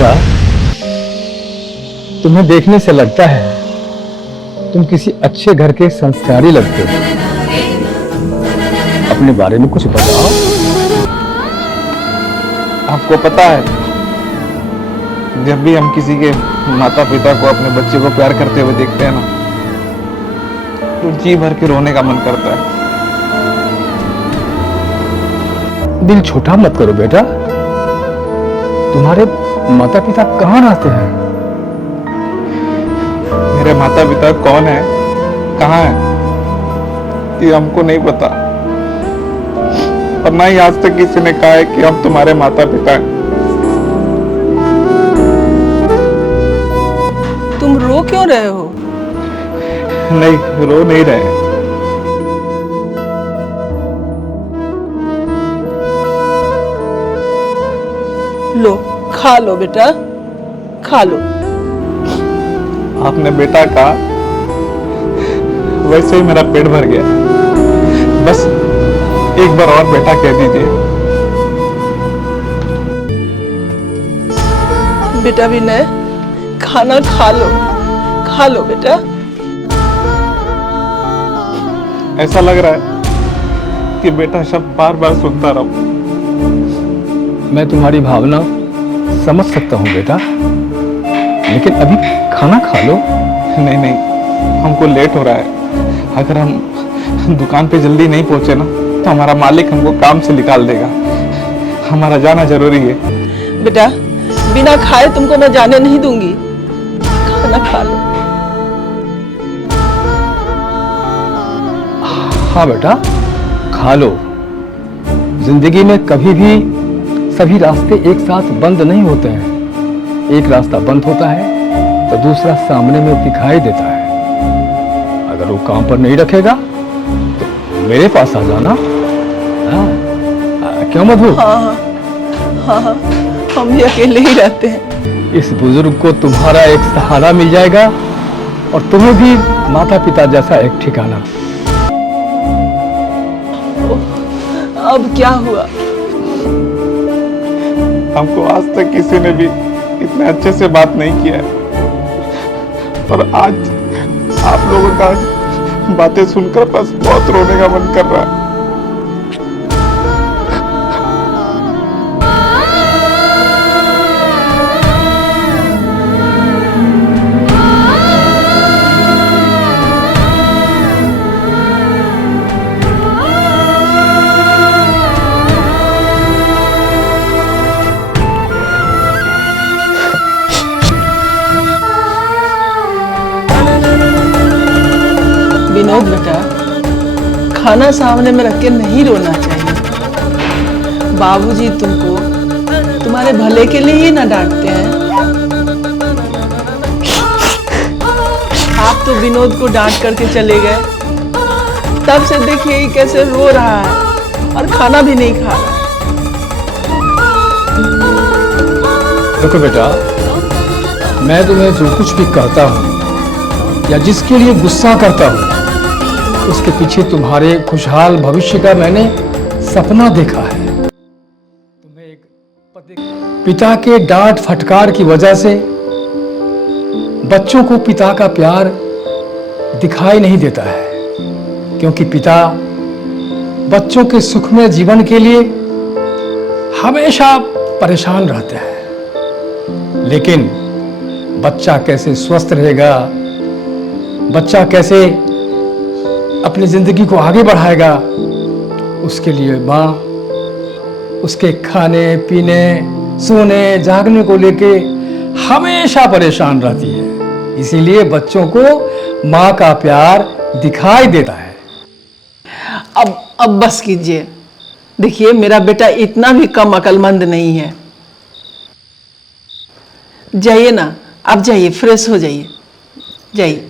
बेटा, तुम्हें देखने से लगता है तुम किसी अच्छे घर के संस्कारी लगते हो। अपने बारे में कुछ बताओ। आपको पता है, जब भी हम किसी के माता पिता को, अपने बच्चे को प्यार करते हुए देखते हैं ना, तो जी भर के रोने का मन करता है। दिल छोटा मत करो बेटा। तुम्हारे माता पिता कहाँ रहते हैं? मेरे माता पिता कौन है, कहाँ है, ये हमको नहीं पता, और ना ही आज तक किसी ने कहा है कि हम तुम्हारे माता पिता हैं। तुम रो क्यों रहे हो? नहीं, रो नहीं रहे। लो, खा लो बेटा, खा लो। आपने बेटा कहा, वैसे ही मेरा पेट भर गया। बस एक बार और बेटा कह दीजिए। बेटा विनय, खाना खा लो बेटा। ऐसा लग रहा है कि बेटा शब्द बार बार सुनता रहूं। मैं तुम्हारी भावना समझ सकता हूँ बेटा, लेकिन अभी खाना खा लो। नहीं, हमको लेट हो रहा है। अगर हम दुकान पे जल्दी नहीं पहुंचे ना, तो हमारा मालिक हमको काम से निकाल देगा। हमारा जाना जरूरी है। बेटा, बिना खाए तुमको मैं जाने नहीं दूंगी। खाना खा लो। हाँ बेटा, खा लो। जिंदगी में कभी भी सभी रास्ते एक साथ बंद नहीं होते हैं। एक रास्ता बंद होता है तो दूसरा सामने में दिखाई देता है। अगर वो काम पर नहीं रखेगा तो मेरे पास आ जाना। क्यों मधु? हाँ, हम भी अकेले ही रहते हैं। इस बुजुर्ग को तुम्हारा एक सहारा मिल जाएगा और तुम्हें भी माता पिता जैसा एक ठिकाना। अब क्या हुआ? हमको आज तक किसी ने भी इतने अच्छे से बात नहीं किया है, और आज आप लोगों का बातें सुनकर बस बहुत रोने का मन कर रहा है। विनोद बेटा, खाना सामने में रख के नहीं रोना चाहिए। बाबूजी तुमको तुम्हारे भले के लिए ही ना डांटते हैं। आप तो विनोद को डांट करके चले गए, तब से देखिए कैसे रो रहा है और खाना भी नहीं खा रहा है। देखो बेटा, मैं तुम्हें जो कुछ भी कहता हूँ या जिसके लिए गुस्सा करता हूँ, उसके पीछे तुम्हारे खुशहाल भविष्य का मैंने सपना देखा है। तुम्हें एक पिता के डांट फटकार की वजह से बच्चों को पिता का प्यार दिखाई नहीं देता है, क्योंकि पिता बच्चों के सुखमय जीवन के लिए हमेशा परेशान रहता है। लेकिन बच्चा कैसे स्वस्थ रहेगा, बच्चा कैसे अपनी जिंदगी को आगे बढ़ाएगा, उसके लिए माँ उसके खाने पीने, सोने जागने को लेके हमेशा परेशान रहती है। इसीलिए बच्चों को माँ का प्यार दिखाई देता है। अब बस कीजिए। देखिए, मेरा बेटा इतना भी कम अकलमंद नहीं है। जाइए ना, आप जाइए, फ्रेश हो जाइए, जाइए।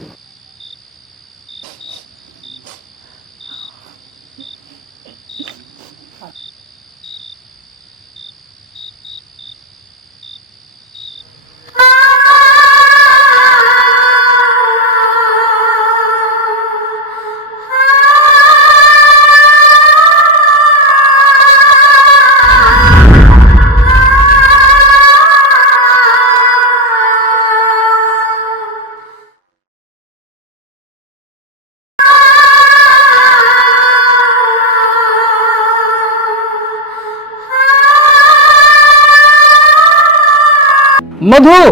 मधु,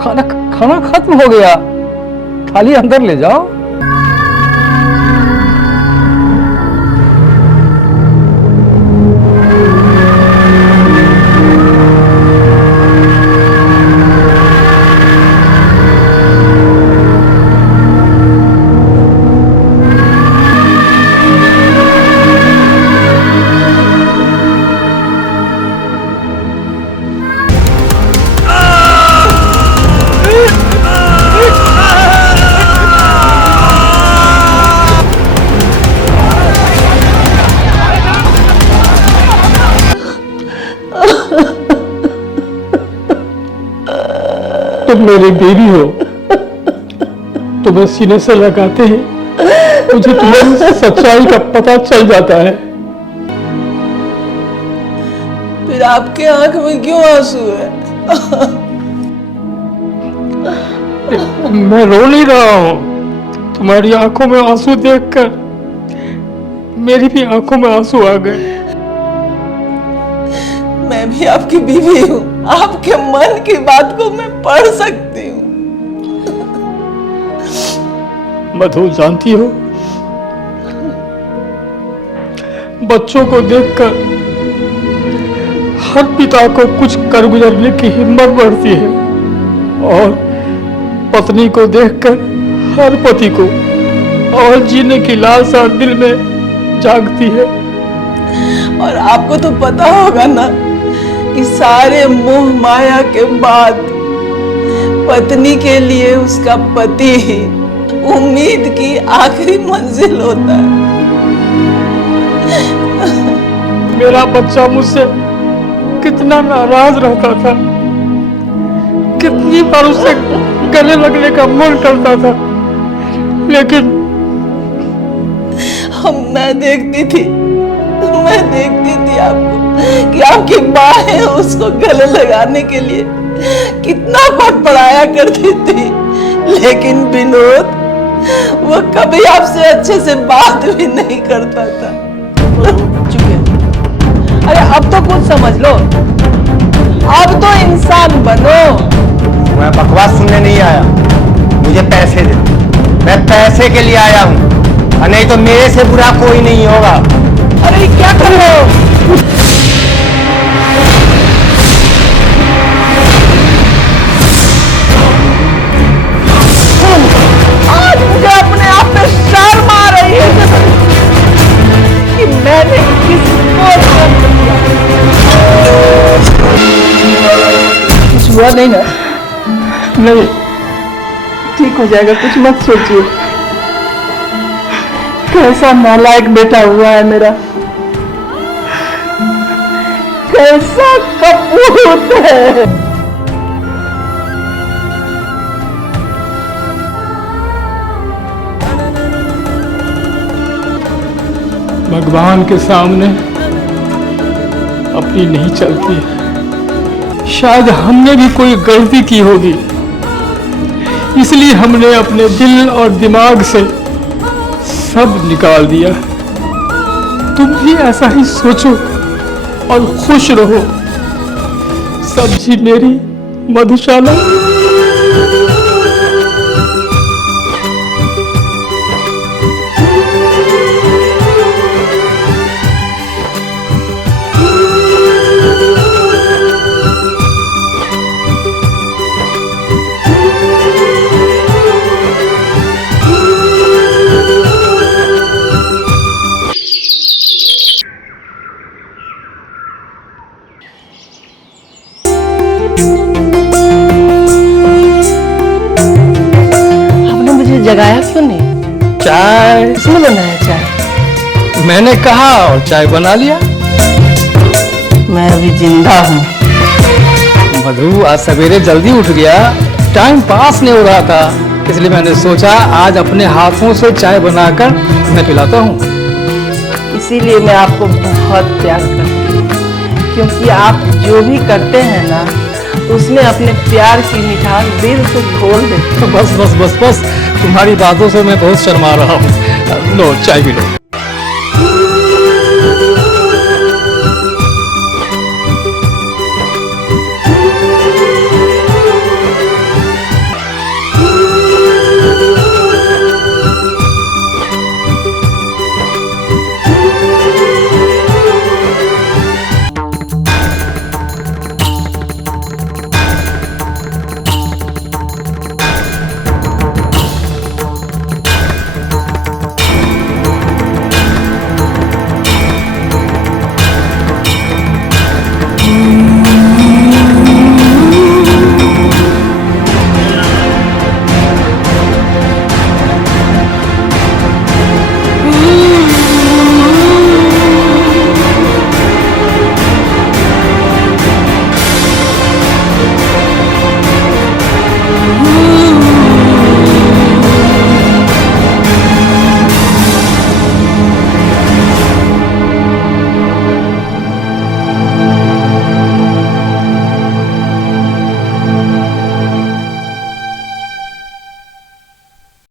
खाना खाना खत्म हो गया, थाली अंदर ले जाओ। तुम मेरी बीवी हो, तुम्हें सीने से लगाते ही मुझे तुम्हारी सच्चाई का पता चल जाता है। फिर आपके आंख में क्यों आंसू है? मैं रो नहीं रहा हूं, तुम्हारी आंखों में आंसू देखकर मेरी भी आंखों में आंसू आ गए। मैं भी आपकी बीवी हूँ, आपके मन की बात को मैं पढ़ सकती हूँ। मधु, जानती हो, बच्चों को देखकर हर पिता को कुछ कर गुजरने की हिम्मत बढ़ती है और पत्नी को देखकर हर पति को और जीने की लालसा दिल में जागती है। और आपको तो पता होगा ना कि सारे मोह माया के बाद पत्नी के लिए उसका पति ही उम्मीद की आखिरी मंजिल होता है। मेरा बच्चा मुझसे कितना नाराज रहता था, कितनी बार उससे गले लगने का मन करता था, लेकिन मैं देखती थी आपको कि आपकी बाहें उसको गले लगाने के लिए कितना फटफड़ाया करती थी, लेकिन विनोद वो कभी आपसे अच्छे से बात भी नहीं करता था। चुप है। अरे अब तो कुछ समझ लो, अब तो इंसान बनो। मैं बकवास सुनने नहीं आया, मुझे पैसे दे, मैं पैसे के लिए आया हूँ, और नहीं तो मेरे से बुरा कोई नहीं होगा। अरे क्या कर रहे हो? आज मुझे अपने आप पे शर्म आ रही है कि मैंने किसको किया। कुछ हुआ नहीं ना? नहीं, ठीक हो जाएगा, कुछ मत सोचिए। कैसा नालायक बेटा हुआ है मेरा, कैसा कपूत है। भगवान के सामने अपनी नहीं चलती है। शायद हमने भी कोई गलती की होगी, इसलिए हमने अपने दिल और दिमाग से सब निकाल दिया। तुम भी ऐसा ही सोचो और खुश रहो। सब्जी मेरी मधुशाला। आपने मुझे जगाया क्यों नहीं? चाय किसने बनाया चाय? मैंने कहा और चाय बना लिया। मैं अभी जिंदा हूँ। मधु, आज सवेरे जल्दी उठ गया, टाइम पास नहीं हो रहा था, इसलिए मैंने सोचा आज अपने हाथों से चाय बनाकर मैं पिलाता हूँ। इसीलिए मैं आपको बहुत प्यार करती हूँ, क्योंकि आप जो भी करते हैं ना, उसमें अपने प्यार की मिठास दिल से खोल देते। बस बस बस बस, तुम्हारी बातों से मैं बहुत शर्मा रहा हूँ। लो, चाय पी लो।